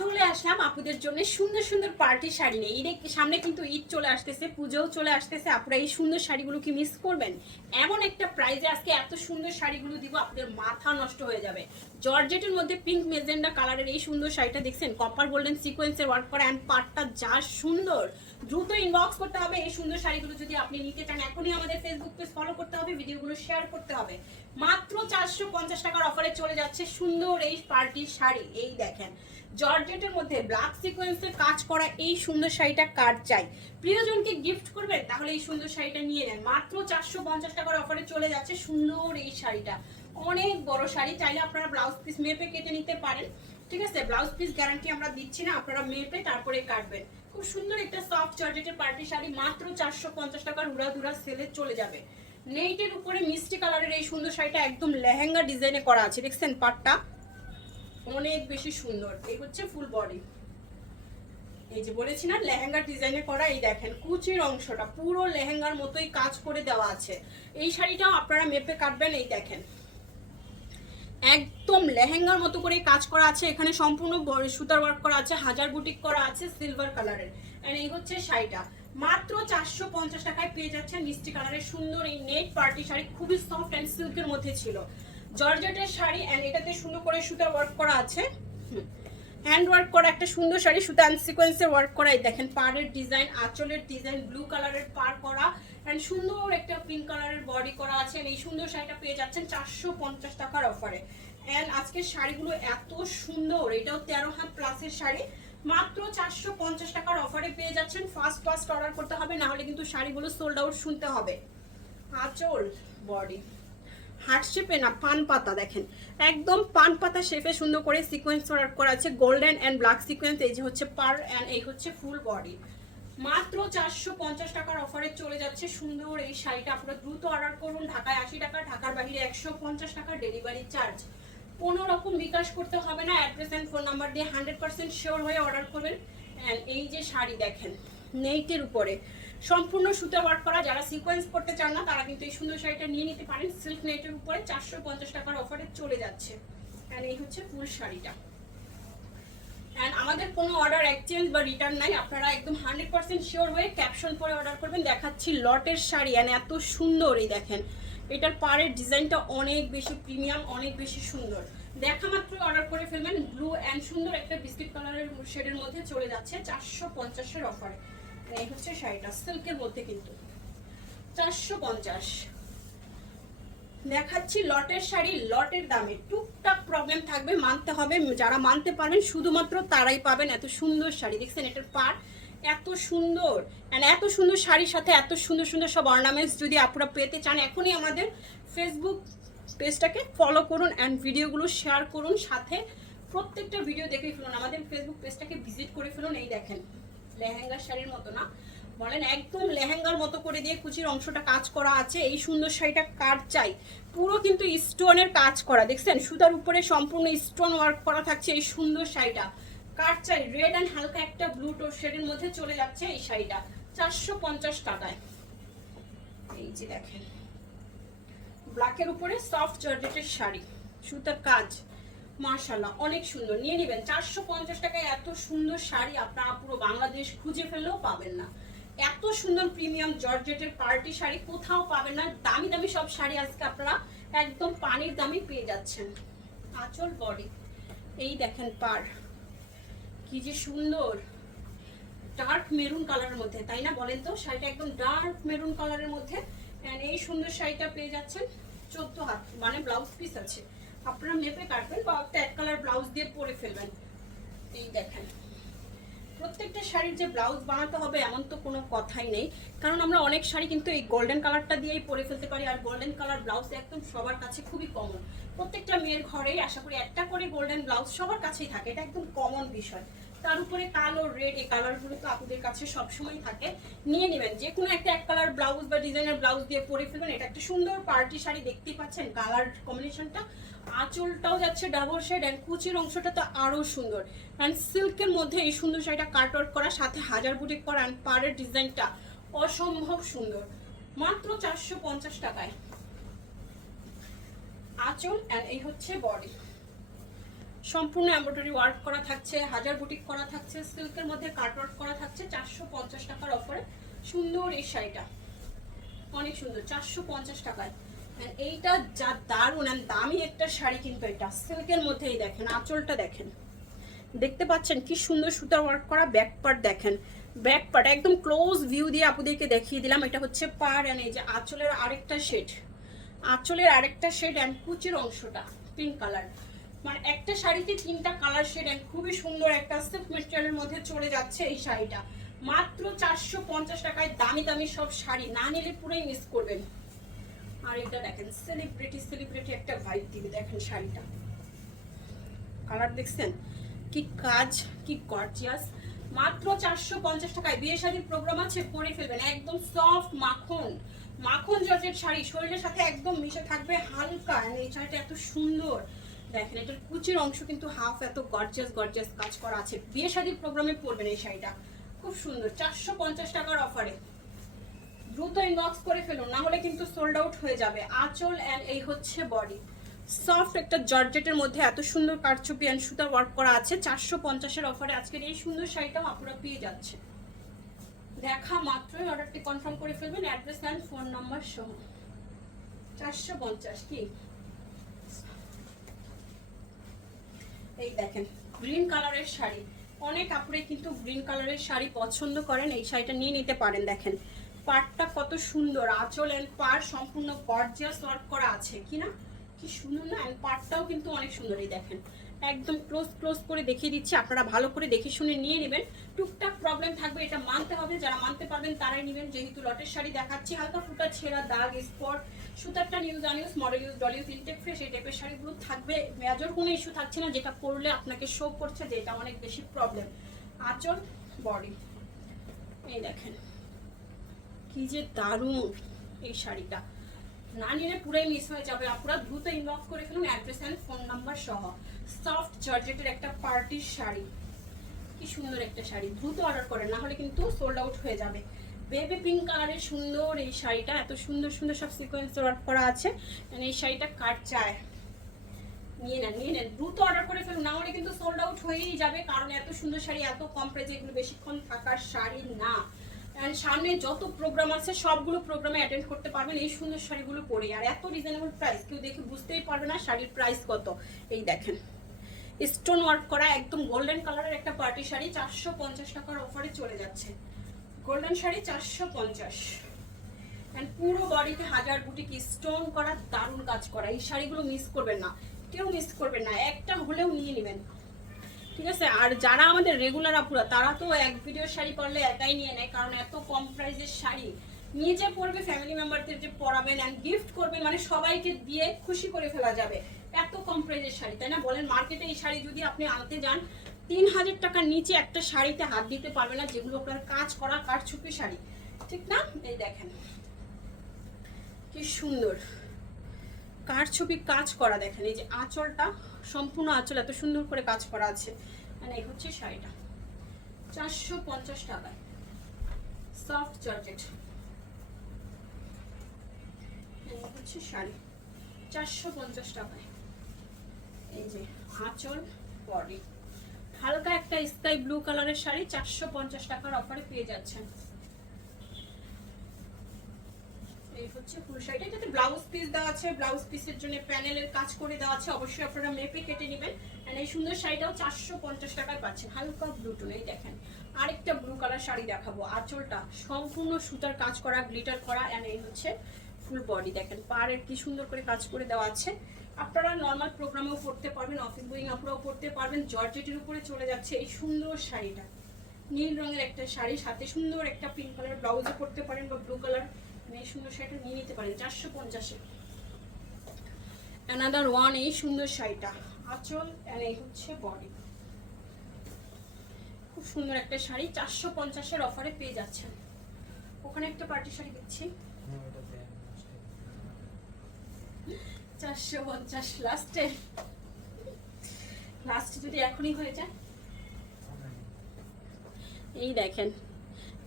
চলে আসলাম আপুদের জন্য সুন্দর সুন্দর পার্টি শাড়ি নিয়ে। ঈদের সামনে কিন্তু ঈদ চলে আসতেছে, পুজোও চলে আসতেছে। আপনারা এই সুন্দর শাড়িগুলো কি মিস করবেন? এমন একটা প্রাইজে আজকে এত সুন্দর শাড়িগুলো দিব, আপনাদের মাথা নষ্ট হয়ে যাবে। জর্জেটের মধ্যে পিঙ্ক মেজেন্ডা কালারের এই সুন্দর শাড়িটা দেখছেন, কপার গোল্ডেন সিকোয়েন্সের ওয়ার্ক করা, অ্যান্ড পার্টটা যা সুন্দর। দ্রুত ইনবক্স করতে হবে এই সুন্দর শাড়িগুলো যদি আপনি নিতে চান। এখনই আমাদের ফেসবুক পেজ ফলো করতে হবে, ভিডিওগুলো শেয়ার করতে হবে। মাত্র 450 টাকার অফারে চলে যাচ্ছে সুন্দর এই পার্টির শাড়ি। এই দেখেন জর্জেটের মধ্যে ব্ল্যাক সিকোয়েন্সের কাজ করা এই সুন্দর শাড়িটা কার চাই, প্রিয়জনকে গিফট করবেন তাহলে এই সুন্দর শাড়িটা নিয়ে নেন। মাত্র 450 টাকার অফারে চলে যাচ্ছে সুন্দর এই শাড়িটা। অনেক বড় শাড়ি, চাইলে আপনারা ব্লাউজ পিস মেপে কেটে নিতে পারেন। ঠিক আছে, ব্লাউজ পিস গ্যারান্টি আমরা দিচ্ছি না, আপনারা মেপে তারপরে কাটবেন। খুব সুন্দর একটা সফট জর্জেটের পার্টি শাড়ি, মাত্র 450 টাকার উড়াধুরা সেলে চলে যাবে। নেইটের উপরে মিষ্টি কালারের এই সুন্দর শাড়িটা একদম লেহেঙ্গা ডিজাইনে করা আছে, দেখছেন পাটটা অনেক বেশি সুন্দর। এই হচ্ছে ফুল বডি, এই যে বলেছি না লেহেঙ্গা ডিজাইনে করা। এই দেখেন কুচির অংশটা পুরো লেহেঙ্গার মতোই কাজ করে দেওয়া আছে। এই শাড়িটাও আপনারা মেপে কাটবেন। এই দেখেন একদম লেহেঙ্গার মতো করে কাজ করা আছে, এখানে সম্পূর্ণ সুতার ওয়ার্ক করা আছে, হাজার বুটিক করা আছে সিলভার কালারের। এন্ড এই হচ্ছে শাড়িটা মাত্র 450 টাকায় পেয়ে যাচ্ছেন মিষ্টি কালারের সুন্দর এই নেট পার্টি শাড়ি। খুবই সফট অ্যান্ড সিল্কের মধ্যে ছিল, জর্জেটের শাড়ি। এন্ড এটাতে সুন্দর করে সুতার ওয়ার্ক করা আছে, হ্যান্ড ওয়ার্ক করা একটা সুন্দর শাড়ি, সুতা অ্যান্ড সিকোয়েন্সের ওয়ার্ক করা। এই দেখেন পাড়ের ডিজাইন, আঁচলের ডিজাইন ব্লু কালারের পার করা, এন্ড সুন্দর একটা পিঙ্ক কালারের বডি করা আছে। এই সুন্দর শাড়িটা পেয়ে যাচ্ছেন 450 টাকার অফারে। এন্ড আজকের শাড়িগুলো এত সুন্দর, এটাও 13 হাত প্লাসের শাড়ি, মাত্র 450 টাকার অফারে পেয়ে যাচ্ছেন। ফার্স্ট অর্ডার করতে হবে, না হলে কিন্তু শাড়িগুলো সোল্ড আউট শুনতে হবে। আঁচল বডি হার্ট শেপে না পান পাতা, দেখেন একদম পান পাতা শেপে সুন্দর করে সিকোয়েন্স ওয়ার্ক করা আছে, গোল্ডেন এন্ড ব্ল্যাক সিকোয়েন্স। এই যে হচ্ছে পার এন্ড এই হচ্ছে ফুল বডি। মাত্র 450 টাকার অফারে চলে যাচ্ছে সুন্দর এই শাড়িটা। আপনারা দ্রুত অর্ডার করুন। ঢাকায় 80 টাকা, ঢাকার বাইরে 150 টাকা ডেলিভারি চার্জ। কোনো রকম বিকাশ করতে হবে না, অ্যাড্রেস এন্ড ফোন নাম্বার দিয়ে 100% শিওর হয়ে অর্ডার করবেন। এন্ড এই যে শাড়ি দেখেন নেইটের উপরে সম্পূর্ণ সুতো ওয়ার্ক করা, যারা সিকোয়েন্স করতে চান না তারা কিন্তু এই সুন্দর শাড়িটা নিয়ে নিতে পারেন। সিল্ক নেটের উপরে 450 টাকার অফারে চলে যাচ্ছে। এন্ড এই হচ্ছে ফুল শাড়িটা। এন্ড আমাদের কোনো অর্ডার এক্সচেঞ্জ বা রিটার্ন নাই, আপনারা একদম 100% শিওর হয়ে ক্যাপশন পরে অর্ডার করবেন। দেখাচ্ছি লটের শাড়ি, এন্ড এত সুন্দর। এই দেখেন এটার পাড়ের ডিজাইনটা অনেক বেশি প্রিমিয়াম, অনেক বেশি সুন্দর। দেখা মাত্র অর্ডার করে ফেলবেন। ব্লু এন্ড সুন্দর একটা বিস্কিট কালারের শেডের মধ্যে চলে যাচ্ছে 450 এর অফারে। এই হচ্ছে শাড়িটা সিল্কের মধ্যে, কিন্তু 450। দেখাচ্ছি লটের শাড়ি, লটের দামে টুকটাক প্রবলেম থাকবে, মানতে হবে। যারা মানতে পারবেন শুধুমাত্র তারাই পাবেন এত সুন্দর শাড়ি। দেখছেন এটার পার এত সুন্দর, এত সুন্দর শাড়ির সাথে এত সুন্দর সুন্দর সব অর্নামেন্টস যদি আপনারা পেতে চান, এখনই আমাদের ফেসবুক পেজটাকে ফলো করুন অ্যান্ড ভিডিওগুলো শেয়ার করুন, সাথে প্রত্যেকটা ভিডিও দেখে ফেলুন, আমাদের ফেসবুক পেজটাকে ভিজিট করে ফেলুন। এই দেখেন লেহেঙ্গা শাড়ির মতো না বলেন, একদম লেহেঙ্গার মতো করে দিয়ে কুচির অংশটা কাজ করা আছে। এই সুন্দর শাড়িটা কার চাই, পুরো কিন্তু স্টোনের কাজ করা, দেখছেন সুতার উপরে সম্পূর্ণ স্টোন ওয়ার্ক করা থাকছে এই সুন্দর শাড়িটা। কার চাই, রেড অ্যান্ড হালকা একটা ব্লু টোন শেডের মধ্যে চলে যাচ্ছে এই শাড়িটা 450 টাকায়। এই যে দেখেন ব্ল্যাকের উপরে সফট জর্জেটের শাড়ি, সুতার কাজ, মাশাআল্লাহ অনেক সুন্দর। নিয়ে নেবেন 450 টাকায় এত সুন্দর শাড়ি আপনারা পুরো বাংলাদেশ খুঁজে ফেললেও পাবেন না। এত সুন্দর প্রিমিয়াম জর্জেটের পার্টি শাড়ি কোথাও পাবেন না। দামি দামি সব শাড়ি আজকে আপনারা একদম পানির দামে পেয়ে যাচ্ছেন। আঁচল বডি, এই দেখেন পার কি যে সুন্দর, ডার্ক মেরুন কালারের মধ্যে, তাই না বলেন তো? শাড়িটা একদম ডার্ক মেরুন কালারের মধ্যে। এন্ড এই সুন্দর শাড়িটা পেয়ে যাচ্ছেন 14 হাত, মানে ব্লাউজ পিস আছে, আপনারা মেপে কাটবেন বা একটা এক কালার ব্লাউজ দিয়ে পরে ফেলবেন। এই দেখেন প্রত্যেকটা শাড়ির যে ব্লাউজ বানাতে হবে এমন তো কোনো কথাই নেই, কারণ আমরা অনেক শাড়ি কিন্তু এই গোল্ডেন কালারটা দিয়েই পরে ফেলতে পারি, আর গোল্ডেন কালার ব্লাউজ একদম সবার কাছে খুবই কমন। প্রত্যেকটা মেয়ের ঘরেই আশা করি একটা করে গোল্ডেন ব্লাউজ সবার কাছেই থাকে, এটা একদম কমন বিষয়। তার উপরে কালো রেড এই কালারগুলো তো আপনাদের কাছে সবসময় থাকে। নিয়ে নেবেন যে কোনো একটা এক কালার ব্লাউজ বা ডিজাইনার ব্লাউজ দিয়ে পরে ফেলবেন। এটা একটা সুন্দর পার্টি শাড়ি, দেখতেই পাচ্ছেন কালার কম্বিনেশনটা। আঁচলটাও যাচ্ছে ডাবল শেড, এন্ড কুচির অংশটা তো আরো সুন্দর। এন্ড সিল্কের মধ্যে এই সুন্দর শাড়িটা কাট ওয়ার্ক করা, সাথে হাজার বুটিক করা, এন্ড পাড়ের ডিজাইনটা অসম্ভব সুন্দর, মাত্র 450 টাকায়। আঁচল এন্ড এই হচ্ছে বডি, সম্পূর্ণ এমব্রয়ডারি ওয়ার্ক করা থাকছে, হাজার বুটিক করা থাকছে, সিল্কের মধ্যে কাট ওয়ার্ক করা থাকছে 450 টাকার অফারে। সুন্দর এই শাড়িটা, অনেক সুন্দর, 450 টাকায়। এইটা যা দারুণ আর দামি একটা শাড়ি, কিন্তু এটা সিল্কের মধ্যেই দেখেন, আঁচলটা দেখেন, দেখতে পাচ্ছেন কি সুন্দর সুতার ওয়ার্ক করা। ব্যাক পার্ট দেখেন, ব্যাক পার্ট একদম ক্লোজ ভিউ দিয়ে আপনাদেরকে দেখিয়ে দিলাম। এটা হচ্ছে পার, এন্ড এই যে আঁচলের আরেকটা শেড, আঁচলের আরেকটা শেড অ্যান্ড কুচির অংশটা পিঙ্ক কালার। মানে একটা শাড়িতে 3টা কালার শেড অ্যান্ড খুবই সুন্দর একটা সিল্ক ম্যাটেরিয়ালের মধ্যে চলে যাচ্ছে এই শাড়িটা। মাত্র 450 টাকায় দামি দামি সব শাড়ি, না নিলে পুরোই মিস করবেন। আর এটা দেখেন, সেলিব্রিটি একটা ভাইব দিবে। দেখেন শাড়িটা, কালার দেখছেন কি কাজ, কি গর্জিয়াস। মাত্র 450 টাকায় বিয়ে শাড়ির প্রোগ্রাম আছে, পরে ফেলবেন। একদম সফট মাখন মাখন জর্জেট শাড়ি, শরীরের সাথে একদম মিশে থাকবে হালকা। এই শাড়িটা এত সুন্দর দেখেন, এটার কুচির অংশ কিন্তু হাফ এত গর্জিয়াস কাজ করা আছে। বিয়ে শাড়ির প্রোগ্রামে পরবেন এই শাড়িটা, খুব সুন্দর। 450 টাকার অফারে, দ্রুত ইনবক্স করে ফেলুন, না হলে কিন্তু সোল্ড আউট হয়ে যাবে। আঁচল এন্ড এই হচ্ছে বডি, সফট একটা জর্জেটের মধ্যে এত সুন্দর কারচুপি এন্ড সুতার ওয়ার্ক করা আছে। 450 এর অফারে আজকের এই সুন্দর শাড়িটাও আপনারা পেয়ে যাচ্ছে। দেখা মাত্রই অর্ডারটি কনফার্ম করে ফেলবেন, অ্যাড্রেস এন্ড ফোন নাম্বার সহ। 450 কি, এই দেখেন গ্রিন কালারের শাড়ি। অনেক আপুরে কিন্তু গ্রিন কালারের শাড়ি পছন্দ করেন, এই শাড়িটা নিয়ে নিতে পারেন। দেখেন পাড়টা কত সুন্দর, আঁচল এন্ড পাড় সম্পূর্ণ গর্জিয়াস ওয়ার্ক করা আছে, কি না, কি সুন্দর না। এন্ড পাড়টাও কিন্তু অনেক সুন্দর। এই দেখেন একদম ক্লোজ করে দেখিয়ে দিচ্ছি, আপনারা ভালো করে দেখে শুনে নিয়ে নেবেন। টুকটাক প্রবলেম থাকবে, এটা মানতে হবে, যারা মানতে পারবেন তারাই নেবেন। যেহেতু লটের শাড়ি দেখাচ্ছি, হালকা ফুটা ছেঁড়া দাগ স্পট, সুতারটা নিউজ unused, model use, doll use, intact fresh, এই টাইপের শাড়িগুলো থাকবে। মেজর কোনো ইস্যু থাকছে না, যেটা পরলে আপনাকে শো করছে যে এটা অনেক বেশি প্রবলেম। আঁচল বডি, এই দেখেন কি যে দারুণ এই শাড়িটা, না নিলে পুরাই মিস হয়ে যাবে। আপনারা দ্রুত ইনবক্স করে ফেলুন, অ্যাড্রেস এন্ড ফোন নাম্বার সহ। সফট জর্জেটের একটা পার্টির শাড়ি, কি সুন্দর একটা শাড়ি, দ্রুত অর্ডার করেন, না হলে কিন্তু সোল্ড আউট হয়ে যাবে। বেবি পিঙ্ক কালারের সুন্দর এই শাড়িটা, এত সুন্দর সুন্দর সব সিকোয়েন্স ওয়ার্ক করা আছে। এই শাড়িটা কাট চায়, নিয়ে নেন দ্রুত অর্ডার করে ফেলুন, না হলে কিন্তু সোল্ড আউট হয়েই যাবে। কারণ এত সুন্দর শাড়ি এত কম প্রাইসে এগুলো বেশিক্ষণ থাকার শাড়ি না। সামনে যত প্রোগ্রাম আছে সবগুলো প্রোগ্রামে অ্যাটেন্ড করতে পারবেন এই সুন্দর শাড়িগুলো পরে। আর এত রিজনেবল প্রাইস, কেউ দেখে বুঝতেই পারবে না শাড়ির প্রাইস কত। এই দেখেন স্টোন ওয়ার্ক করা একদম গোল্ডেন কালারের একটা পার্টি শাড়ি, 450 টাকার অফারে চলে যাচ্ছে। গোল্ডেন শাড়ি 450, এন্ড পুরো বডিতে হাজার বুটিক স্টোন করা, দারুণ কাজ করা। এই শাড়িগুলো মিস করবেন না, কেউ মিস করবেন না, একটা হলেও নিয়ে নেবেন, ঠিক আছে। আর যারা আমাদের রেগুলার আপুরা, তারা তো এক ভিডিও শাড়ি পরলে একাই নিয়ে নেয়, কারণ এত কম প্রাইসের শাড়ি নিজে পরবে, ফ্যামিলি মেম্বারদের যে পরাবেন এন্ড গিফট করবেন, মানে সবাইকে দিয়ে খুশি করে ফেলা যাবে। এত কম প্রাইসের শাড়ি, তাই না বলেন? মার্কেটে এই শাড়ি যদি আপনি আনতে যান 3000 টাকার নিচে একটা শাড়িতে হাত দিতে পারবে না, যেগুলো আপনার কাজ করা কারচুপি শাড়ি, ঠিক না। এই দেখেন কি সুন্দর কারচুপি কাজ করা, দেখেন এই যে আঁচলটা, সম্পূর্ণ আঁচল এত সুন্দর করে কাজ করা আছে। মানে এই হচ্ছে শাড়িটা 450 টাকায়, সফট জর্জেট। এই হচ্ছে শাড়ি 450 টাকায়। এই যে আঁচল বডি, হালকা একটা স্কাই ব্লু কালারের শাড়ি 450 টাকার অফারে পেয়ে যাচ্ছেন। এই হচ্ছে ফুল শাড়িটা, এটাতে ব্লাউজ পিস দেওয়া আছে, ব্লাউজ পিসের জন্য প্যানেলের কাজ করে দেওয়া আছে, অবশ্যই আপনারা মেপে কেটে নেবেন। এন্ড এই সুন্দর শাড়িটাও 450 টাকায় পাচ্ছেন, হালকা ব্লু টোন। এই দেখেন আরেকটা ব্লু কালার শাড়ি দেখাবো, আঁচলটা সম্পূর্ণ সুতার কাজ করা, গ্লিটার করা। এন্ড এই হচ্ছে ফুল বডি, দেখেন পাড়ের কি সুন্দর করে কাজ করে দেওয়া আছে। আপনারা নর্মাল প্রোগ্রামেও পড়তে পারবেন, অফিস গোয়িং আপনারাও পড়তে পারবেন। জর্জেটের উপরে চলে যাচ্ছে এই সুন্দর শাড়িটা, নীল রঙের একটা শাড়ি, সাথে সুন্দর একটা পিঙ্ক কালার ব্লাউজও পরতে পারেন বা ব্লু কালার। এই সুন্দর শাড়িটা নিয়ে নিতে পারেন 450-এ। অ্যানাদার ওয়ান এই সুন্দর শাড়িটা, আঁচল এন্ড এই হচ্ছে বডি, খুব সুন্দর একটা শাড়ি 450-এর অফারে পেয়ে যাচ্ছেন। ওখানে একটা পার্টি শাড়ি দিচ্ছি 450 লাস্টে যদি এখনই হয়ে যায়। এই দেখেন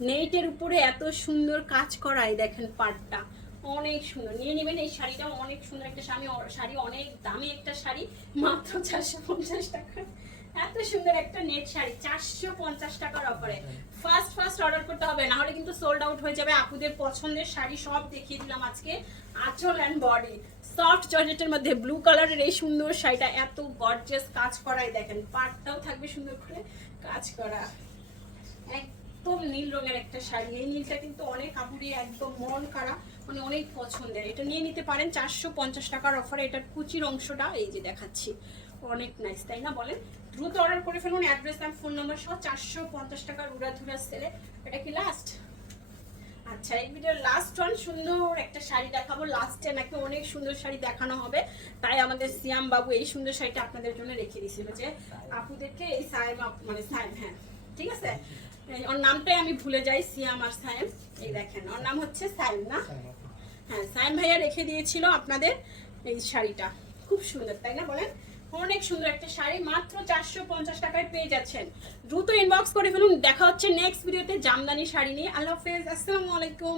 নেটের উপরে এত সুন্দর কাজ করা, এই দেখেন পাড়টা অনেক সুন্দর, নিয়ে নেবেন এই শাড়িটা, অনেক সুন্দর একটা শাড়ি, অনেক দামি একটা শাড়ি, মাত্র 450 টাকা। এত সুন্দর একটা নেট শাড়ি 450 টাকার অফারে। ফার্স্ট অর্ডার করতে হবে, না হলে কিন্তু সোল্ড আউট হয়ে যাবে। আপুদের পছন্দের শাড়ি সব দেখিয়ে দিলাম আজকে। আঁচল অ্যান্ড বডি সফট জর্জেটের মধ্যে ব্লু কালারের এই সুন্দর শাড়িটা, এত গর্জিয়াস কাজ করাই, দেখেন পাটটাও থাকবে সুন্দর করে কাজ করা, একদম নীল রঙের একটা শাড়ি। এই নীলটা কিন্তু অনেক আপুরই একদম মন কাড়া, মানে অনেক পছন্দের। এটা নিয়ে নিতে পারেন 450 টাকার অফারে। এটার কুচির অংশটা এই যে দেখাচ্ছি, অনেক নাইস, তাই না বলেন? দ্রুত অর্ডার করে ফেলুন, অ্যাড্রেস আর ফোন নাম্বার সহ। 450 টাকার উড়াধুরা সেলে। এটা কি লাস্ট? আচ্ছা, এই ভিডিওর লাস্ট ওয়ান, সুন্দর একটা শাড়ি দেখাবো লাস্টে, নাকি অনেক সুন্দর শাড়ি দেখানো হবে, তাই আমাদের সিয়াম বাবু এই সুন্দর শাড়িটা আপনাদের জন্য রেখে দিয়েছিল, যে আপুদেরকে এই সাইম, মানে সাইম, হ্যাঁ ঠিক আছে, ওর নামটাই আমি ভুলে যাই, সিয়াম আর সাইম। এই দেখেন ওর নাম হচ্ছে সাইম না? হ্যাঁ, সাইম ভাইয়া রেখে দিয়েছিল আপনাদের এই শাড়িটা, খুব সুন্দর তাই না বলেন? অনেক সুন্দর একটা শাড়ি, মাত্র 450 টাকায় পেয়ে যাচ্ছেন। দ্রুত ইনবক্স করে ফেলুন। দেখা হচ্ছে নেক্সট ভিডিওতে জামদানি শাড়ি নিয়ে। আল্লাহ হাফেজ, আসসালামু আলাইকুম।